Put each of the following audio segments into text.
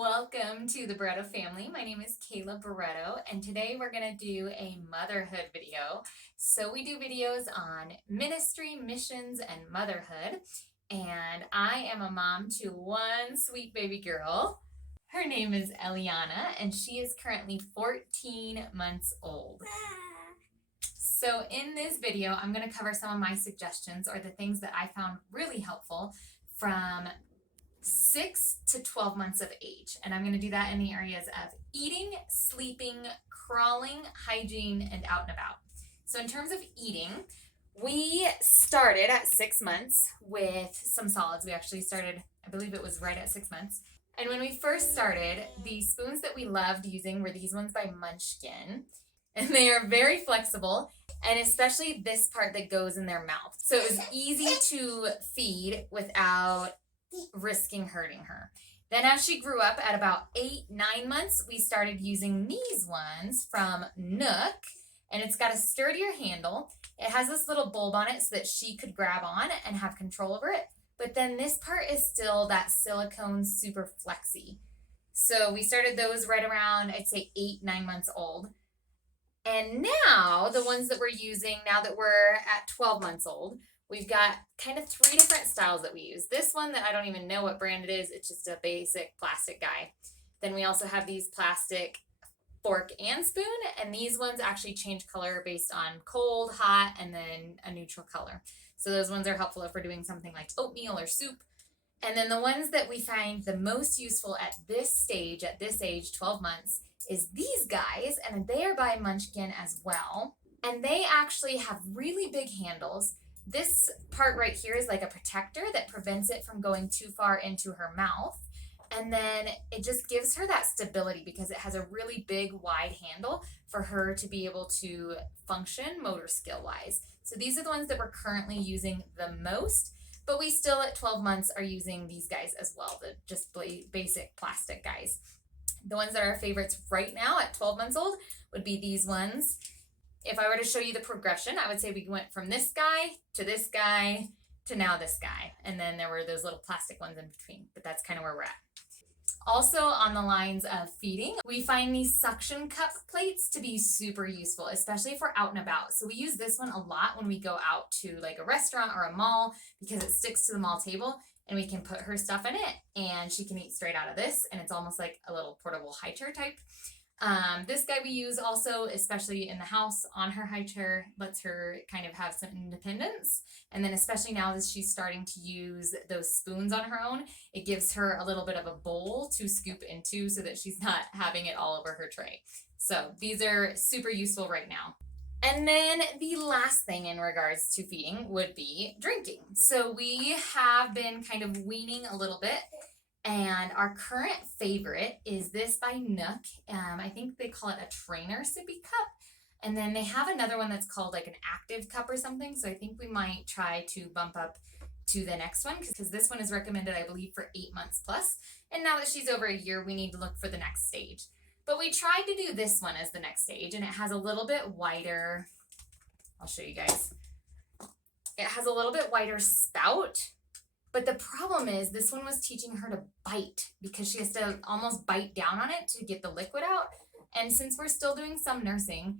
Welcome to the Barreto family. My name is Kayla Barreto, and today we're going to do a motherhood video. So we do videos on ministry, missions, and motherhood. And I am a mom to one sweet baby girl. Her name is Eliana, and she is currently 14 months old. So in this video, I'm going to cover some of my suggestions or the things that I found really helpful from 6 to 12 months of age. And I'm going to do that in the areas of eating, sleeping, crawling, hygiene, and out and about. So in terms of eating, we started at 6 months with some solids. We actually started, I believe it was right at 6 months. And when we first started, the spoons that we loved using were these ones by Munchkin. And they are very flexible, and especially this part that goes in their mouth. So it was easy to feed without risking hurting her. Then as she grew up at about 8-9 months, we started using these ones from Nook, and it's got a sturdier handle. It has this little bulb on it so that she could grab on and have control over it. But then this part is still that silicone super flexy. So we started those right around, I'd say 8-9 months old. And now the ones that we're using, now that we're at 12 months old, we've got kind of 3 different styles that we use. This one that I don't even know what brand it is. It's just a basic plastic guy. Then we also have these plastic fork and spoon, and these ones actually change color based on cold, hot, and then a neutral color. So those ones are helpful if we're doing something like oatmeal or soup. And then the ones that we find the most useful at this stage, at this age, 12 months, is these guys, and they are by Munchkin as well. And they actually have really big handles. This part right here is like a protector that prevents it from going too far into her mouth. And then it just gives her that stability because it has a really big, wide handle for her to be able to function motor skill wise. So these are the ones that we're currently using the most, but we still at 12 months are using these guys as well, the just basic plastic guys. The ones that are our favorites right now at 12 months old would be these ones. If I were to show you the progression, I would say we went from this guy to now this guy. And then there were those little plastic ones in between, but that's kind of where we're at. Also on the lines of feeding, we find these suction cup plates to be super useful, especially if we're out and about. So we use this one a lot when we go out to like a restaurant or a mall because it sticks to the mall table and we can put her stuff in it and she can eat straight out of this. And it's almost like a little portable high chair type. This guy we use also, especially in the house on her high chair, lets her kind of have some independence. And then especially now that she's starting to use those spoons on her own, it gives her a little bit of a bowl to scoop into so that she's not having it all over her tray. So these are super useful right now. And then the last thing in regards to feeding would be drinking. So we have been kind of weaning a little bit. And our current favorite is this by Nook. I think they call it a trainer sippy cup. And then they have another one that's called like an active cup or something. So I think we might try to bump up to the next one because this one is recommended, I believe, for 8 months plus. And now that she's over a year, we need to look for the next stage. But we tried to do this one as the next stage, and it has a little bit wider, I'll show you guys. It has a little bit wider spout. But the problem is this one was teaching her to bite because she has to almost bite down on it to get the liquid out. And since we're still doing some nursing,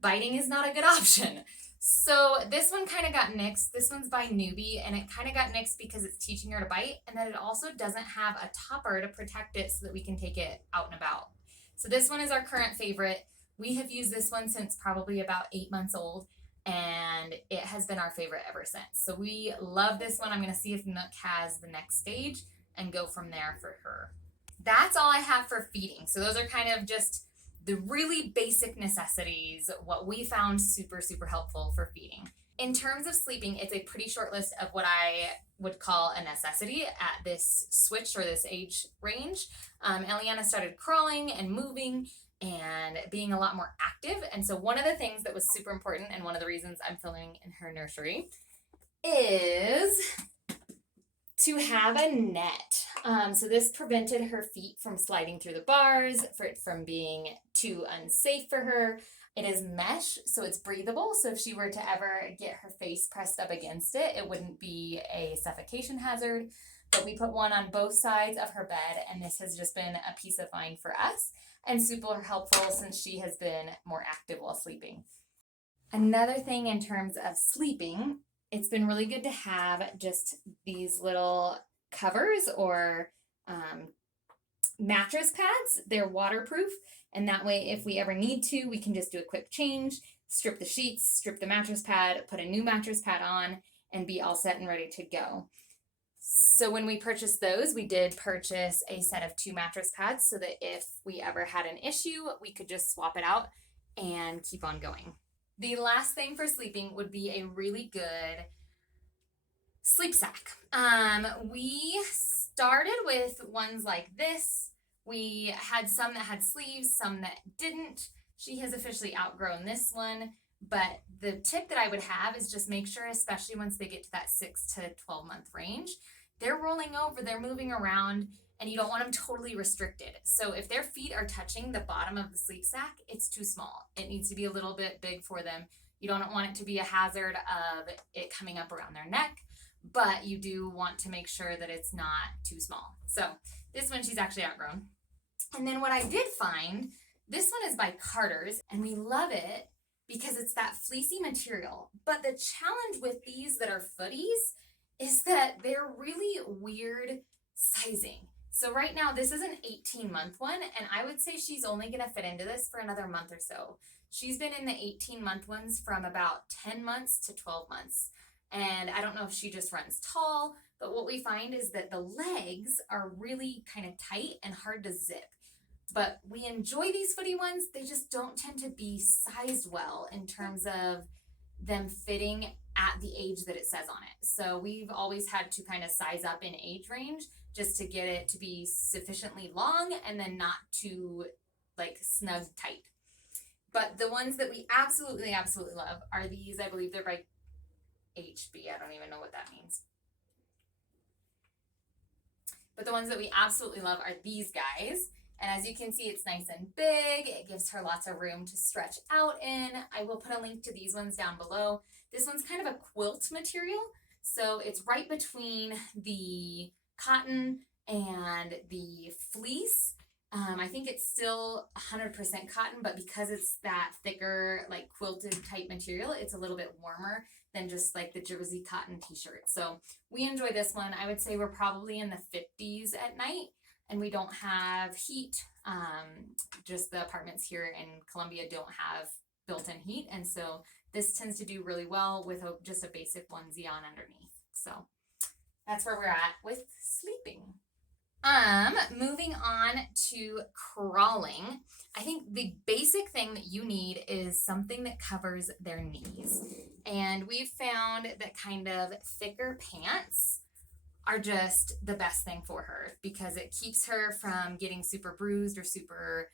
biting is not a good option. So this one kind of got nixed. This one's by Newbie, and it kind of got nixed because it's teaching her to bite, and then it also doesn't have a topper to protect it so that we can take it out and about. So this one is our current favorite. We have used this one since probably about 8 months old, and it has been our favorite ever since. So we love this one. I'm going to see if Nook has the next stage and go from there for her. That's all I have for feeding. So those are kind of just the really basic necessities, what we found super, super helpful for feeding. In terms of sleeping, it's a pretty short list of what I would call a necessity at this switch or this age range. Eliana started crawling and moving and being a lot more active. And so one of the things that was super important and one of the reasons I'm filming in her nursery is to have a net. So this prevented her feet from sliding through the bars, from being too unsafe for her. It is mesh, so it's breathable. So if she were to ever get her face pressed up against it, it wouldn't be a suffocation hazard. but we put one on both sides of her bed, and this has just been a peace of mind for us and super helpful since she has been more active while sleeping. Another thing in terms of sleeping, it's been really good to have just these little covers or mattress pads. They're waterproof, and that way if we ever need to, we can just do a quick change, strip the sheets, strip the mattress pad, put a new mattress pad on, and be all set and ready to go. So when we purchased those, we did purchase a set of 2 mattress pads so that if we ever had an issue, we could just swap it out and keep on going. The last thing for sleeping would be a really good sleep sack. We started with ones like this. We had some that had sleeves, some that didn't. She has officially outgrown this one, but the tip that I would have is just make sure, especially once they get to that 6 to 12 month range, they're rolling over, they're moving around, and you don't want them totally restricted. So if their feet are touching the bottom of the sleep sack, it's too small. It needs to be a little bit big for them. You don't want it to be a hazard of it coming up around their neck, but you do want to make sure that it's not too small. So this one she's actually outgrown. And then what I did find, this one is by Carter's, and we love it because it's that fleecy material. But the challenge with these that are footies is that they're really weird sizing. So right now, this is an 18-month one, and I would say she's only gonna fit into this for another month or so. She's been in the 18-month ones from about 10 months to 12 months. And I don't know if she just runs tall, but what we find is that the legs are really kind of tight and hard to zip. But we enjoy these footy ones. They just don't tend to be sized well in terms of them fitting at the age that it says on it. So we've always had to kind of size up in age range just to get it to be sufficiently long and then not too like snug tight. But the ones that we absolutely love are these. I believe they're by HB. I don't even know what that means. But the ones that we absolutely love are these guys. And as you can see, it's nice and big. It gives her lots of room to stretch out in. I will put a link to these ones down below. This one's kind of a quilt material. So it's right between the cotton and the fleece. I think it's still 100% cotton, but because it's that thicker, like quilted type material, it's a little bit warmer than just like the jersey cotton t-shirt. So we enjoy this one. I would say we're probably in the 50s at night, and we don't have heat. Just the apartments here in Columbia don't have built-in heat, and so this tends to do really well with just a basic onesie on underneath. So that's where we're at with sleeping. Moving on to crawling. I think the basic thing that you need is something that covers their knees. And we've found that kind of thicker pants are just the best thing for her because it keeps her from getting super bruised or super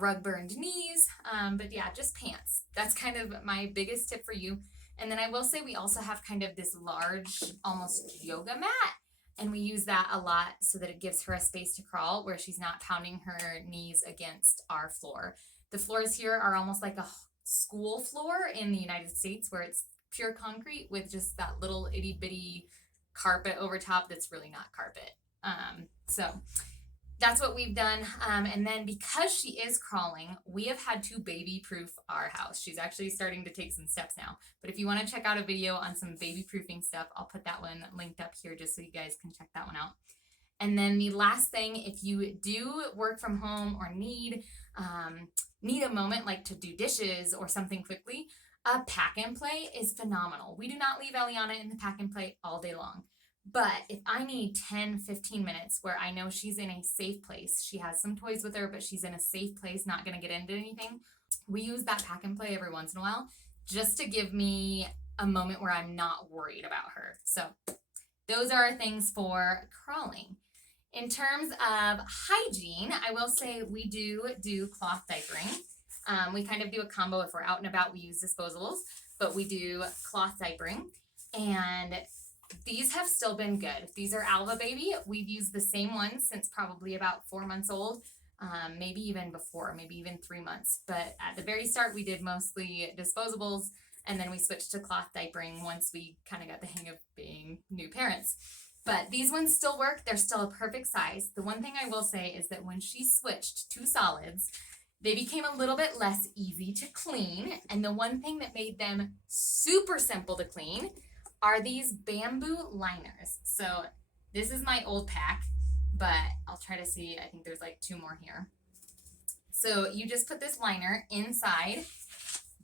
rug burned knees. But yeah, just pants. That's kind of my biggest tip for you. And then I will say we also have kind of this large, almost yoga mat. And we use that a lot so that it gives her a space to crawl where she's not pounding her knees against our floor. The floors here are almost like a school floor in the United States where it's pure concrete with just that little itty bitty carpet over top that's really not carpet. So that's what we've done. And then because she is crawling, we have had to baby proof our house. She's actually starting to take some steps now. But if you want to check out a video on some baby proofing stuff, I'll put that one linked up here just so you guys can check that one out. And then the last thing, if you do work from home or need a moment like to do dishes or something quickly, a pack and play is phenomenal. We do not leave Eliana in the pack and play all day long. But if I need 10, 15 minutes where I know she's in a safe place, she has some toys with her, but she's in a safe place, not going to get into anything, we use that pack and play every once in a while just to give me a moment where I'm not worried about her. So those are our things for crawling. In terms of hygiene, I will say we do cloth diapering. We kind of do a combo. If we're out and about, we use disposables, but we do cloth diapering. And these have still been good. These are Alva Baby. We've used the same ones since probably about 4 months old, maybe even before, maybe even 3 months. But at the very start, we did mostly disposables, and then we switched to cloth diapering once we kind of got the hang of being new parents. But these ones still work. They're still a perfect size. The one thing I will say is that when she switched to solids, they became a little bit less easy to clean. And the one thing that made them super simple to clean are these bamboo liners. So this is my old pack, but I'll try to see. I think there's like 2 more here. So you just put this liner inside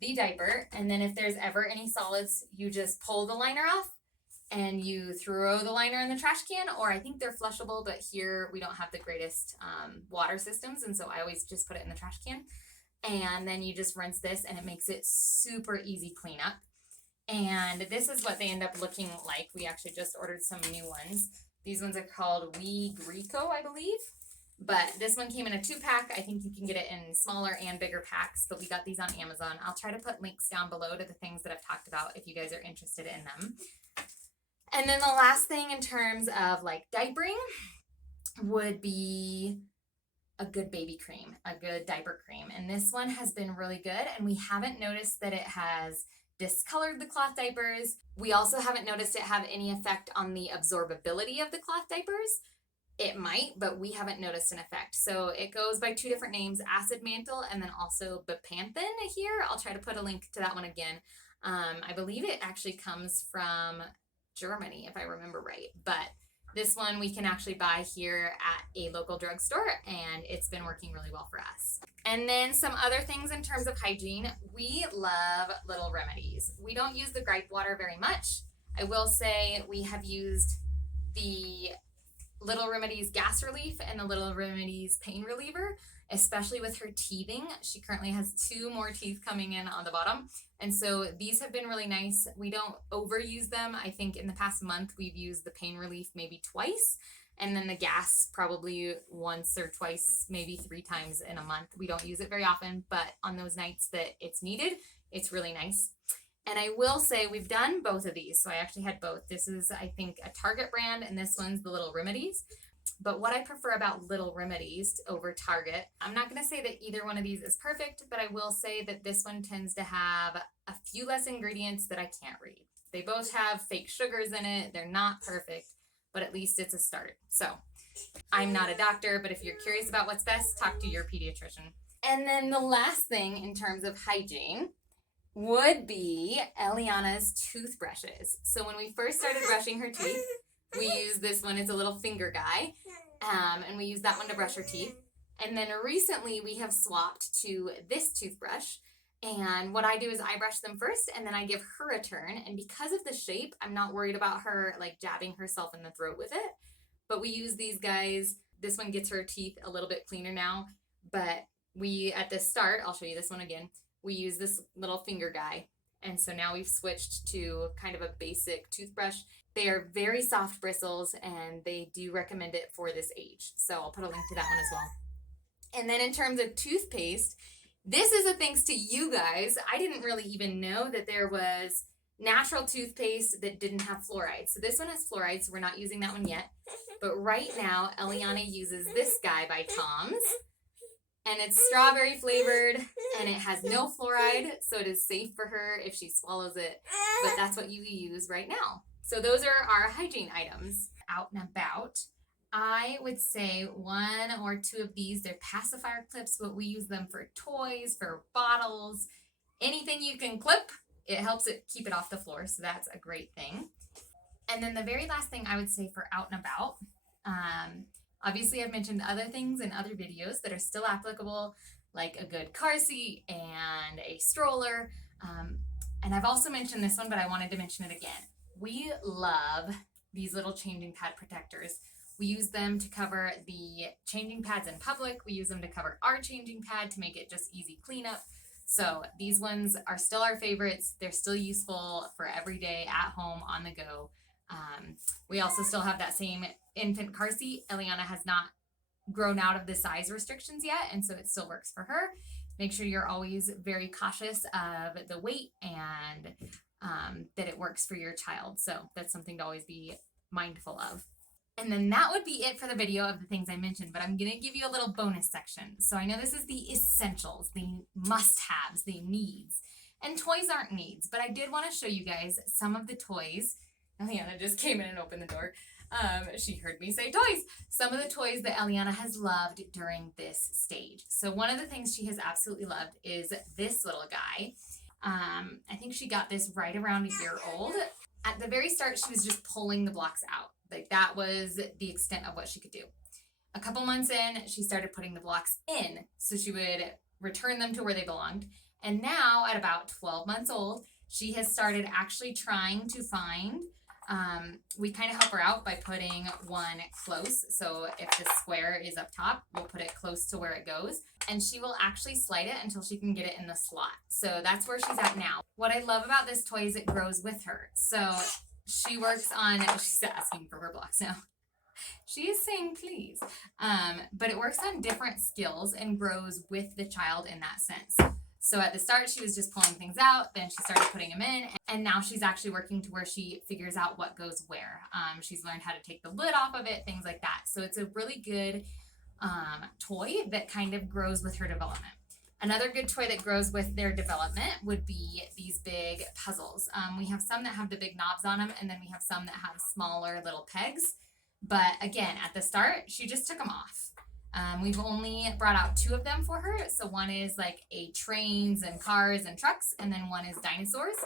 the diaper, and then if there's ever any solids, you just pull the liner off and you throw the liner in the trash can, or I think they're flushable, but here we don't have the greatest water systems, and so I always just put it in the trash can. And then you just rinse this, and it makes it super easy cleanup. And this is what they end up looking like. We actually just ordered some new ones. These ones are called Wee Greco, I believe. But this one came in a 2-pack. I think you can get it in smaller and bigger packs, but we got these on Amazon. I'll try to put links down below to the things that I've talked about if you guys are interested in them. And then the last thing in terms of like diapering would be a good baby cream, a good diaper cream. And this one has been really good, and we haven't noticed that it has discolored the cloth diapers. We also haven't noticed it have any effect on the absorbability of the cloth diapers. It might, but we haven't noticed an effect. So it goes by 2 different names, Acid Mantle and then also Bepanthen here. I'll try to put a link to that one again. I believe it actually comes from Germany, if I remember right. But this one we can actually buy here at a local drugstore, and it's been working really well for us. And then some other things in terms of hygiene. We love Little Remedies. We don't use the gripe water very much. I will say we have used the Little Remedies Gas Relief and the Little Remedies Pain Reliever, especially with her teething. She currently has 2 more teeth coming in on the bottom. And so these have been really nice. We don't overuse them. I think in the past month we've used the pain relief maybe twice. And then the gas probably once or twice, maybe 3 times in a month. We don't use it very often, but on those nights that it's needed, it's really nice. And I will say we've done both of these. So I actually had both. This is, I think, a Target brand, and this one's the Little Remedies. But what I prefer about Little Remedies over Target, I'm not going to say that either one of these is perfect, but I will say that this one tends to have a few less ingredients that I can't read. They both have fake sugars in it. They're not perfect, but at least it's a start. So I'm not a doctor, but if you're curious about what's best, talk to your pediatrician. And then the last thing in terms of hygiene would be Eliana's toothbrushes. So when we first started brushing her teeth, we used this one. It's a little finger guy, and we use that one to brush her teeth. And then recently we have swapped to this toothbrush, and what I do is I brush them first, and then I give her a turn. And because of the shape, I'm not worried about her like jabbing herself in the throat with it. But we use these guys. This one gets her teeth a little bit cleaner now, but we, at the start, I'll show you this one again, we use this little finger guy. And so now we've switched to kind of a basic toothbrush. They are very soft bristles, and they do recommend it for this age. So I'll put a link to that one as well. And then in terms of toothpaste, this is a thanks to you guys. I didn't really even know that there was natural toothpaste that didn't have fluoride. So this one has fluoride, so we're not using that one yet. But right now, Eliana uses this guy by Tom's. And it's strawberry flavored, and it has no fluoride, so it is safe for her if she swallows it. But that's what you use right now. So those are our hygiene items. Out and about, I would say 1 or 2 of these. They're pacifier clips, but we use them for toys, for bottles, anything you can clip. It helps it keep it off the floor, so that's a great thing. And then the very last thing I would say for out and about, obviously, I've mentioned other things in other videos that are still applicable, like a good car seat and a stroller. And I've also mentioned this one, but I wanted to mention it again. We love these little changing pad protectors. We use them to cover the changing pads in public. We use them to cover our changing pad to make it just easy cleanup. So these ones are still our favorites. They're still useful for every day at home, on the go. We also still have that same infant car seat. Eliana has not grown out of the size restrictions yet, and so it still works for her. Make sure you're always very cautious of the weight and that it works for your child. So that's something to always be mindful of. And then that would be it for the video of the things I mentioned, but I'm going to give you a little bonus section. So I know this is the essentials, the must-haves, the needs. And toys aren't needs, but I did want to show you guys some of the toys. Eliana just came in and opened the door. She heard me say toys. Some of the toys that Eliana has loved during this stage. So one of the things she has absolutely loved is this little guy. I think she got this right around a year old. At the very start, she was just pulling the blocks out. Like that was the extent of what she could do. A couple months in, she started putting the blocks in, so she would return them to where they belonged. And now, at about 12 months old, she has started actually trying to find, we kind of help her out by putting one close. So if the square is up top, we'll put it close to where it goes. And she will actually slide it until she can get it in the slot. So that's where she's at now. What I love about this toy is it grows with her. So she works on, she's asking for her blocks now. She is saying please. But it works on different skills and grows with the child in that sense. So at the start, she was just pulling things out. Then she started putting them in. And now she's actually working to where she figures out what goes where. She's learned how to take the lid off of it, things like that. So it's a really good toy that kind of grows with her development. Another good toy that grows with their development would be these big puzzles. We have some that have the big knobs on them, and then we have some that have smaller little pegs. But again, at the start, she just took them off. We've only brought out 2 of them for her. So one is like a trains and cars and trucks, and then one is dinosaurs.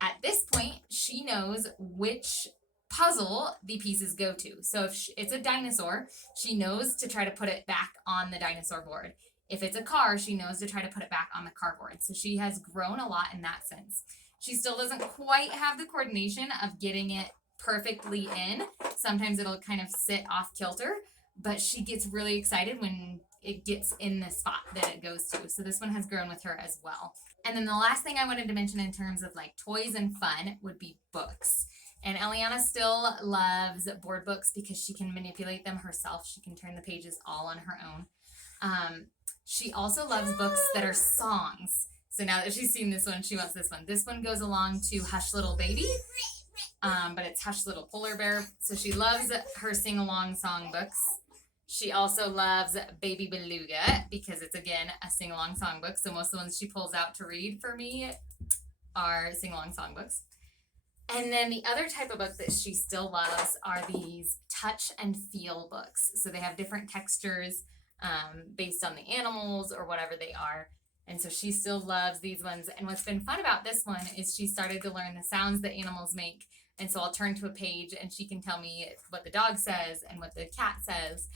At this point, she knows which puzzle the pieces go to. So if it's a dinosaur, she knows to try to put it back on the dinosaur board. If it's a car, she knows to try to put it back on the car board. So she has grown a lot in that sense. She still doesn't quite have the coordination of getting it perfectly in. Sometimes it'll kind of sit off kilter, but she gets really excited when it gets in the spot that it goes to. So this one has grown with her as well. And then the last thing I wanted to mention in terms of like toys and fun would be books. And Eliana still loves board books because she can manipulate them herself. She can turn the pages all on her own. She also loves books that are songs. So now that she's seen this one, she wants this one. This one goes along to Hush Little Baby, but it's Hush Little Polar Bear. So she loves her sing-along song books. She also loves Baby Beluga because it's, again, a sing-along songbook. So most of the ones she pulls out to read for me are sing-along songbooks. And then the other type of book that she still loves are these touch and feel books. So they have different textures based on the animals or whatever they are. And so she still loves these ones. And what's been fun about this one is she started to learn the sounds that animals make. And so I'll turn to a page and she can tell me what the dog says and what the cat says.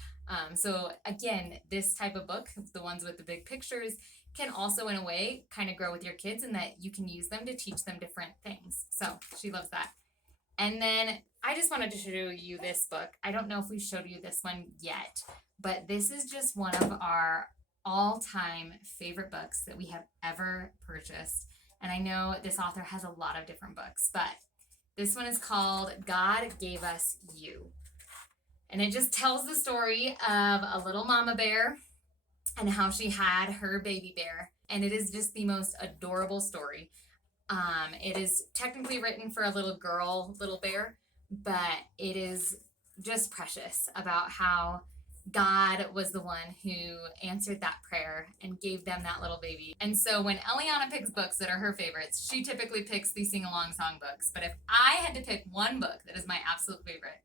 So again, this type of book, the ones with the big pictures, can also in a way kind of grow with your kids in that you can use them to teach them different things. So she loves that. And then I just wanted to show you this book. I don't know if we showed you this one yet, but this is just one of our all-time favorite books that we have ever purchased. And I know this author has a lot of different books, but this one is called God Gave Us You. And it just tells the story of a little mama bear and how she had her baby bear. And it is just the most adorable story. It is technically written for a little girl, little bear, but it is just precious about how God was the one who answered that prayer and gave them that little baby. And so when Eliana picks books that are her favorites, she typically picks these sing-along song books. But if I had to pick one book that is my absolute favorite,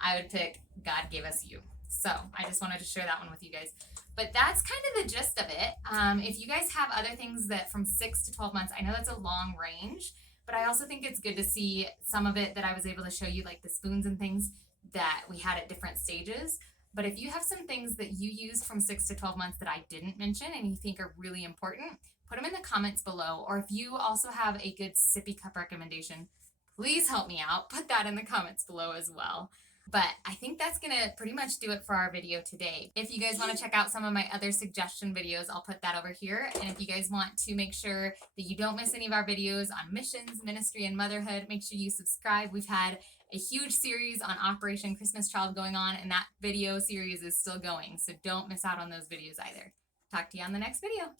I would pick God Gave Us You. So I just wanted to share that one with you guys. But that's kind of the gist of it. If you guys have other things that from 6 to 12 months, I know that's a long range, but I also think it's good to see some of it that I was able to show you, like the spoons and things that we had at different stages. But if you have some things that you use from 6 to 12 months that I didn't mention and you think are really important, put them in the comments below. Or if you also have a good sippy cup recommendation, please help me out. Put that in the comments below as well. But I think that's going to pretty much do it for our video today. If you guys want to check out some of my other suggestion videos, I'll put that over here. And if you guys want to make sure that you don't miss any of our videos on missions, ministry, and motherhood, make sure you subscribe. We've had a huge series on Operation Christmas Child going on, and that video series is still going. So don't miss out on those videos either. Talk to you on the next video.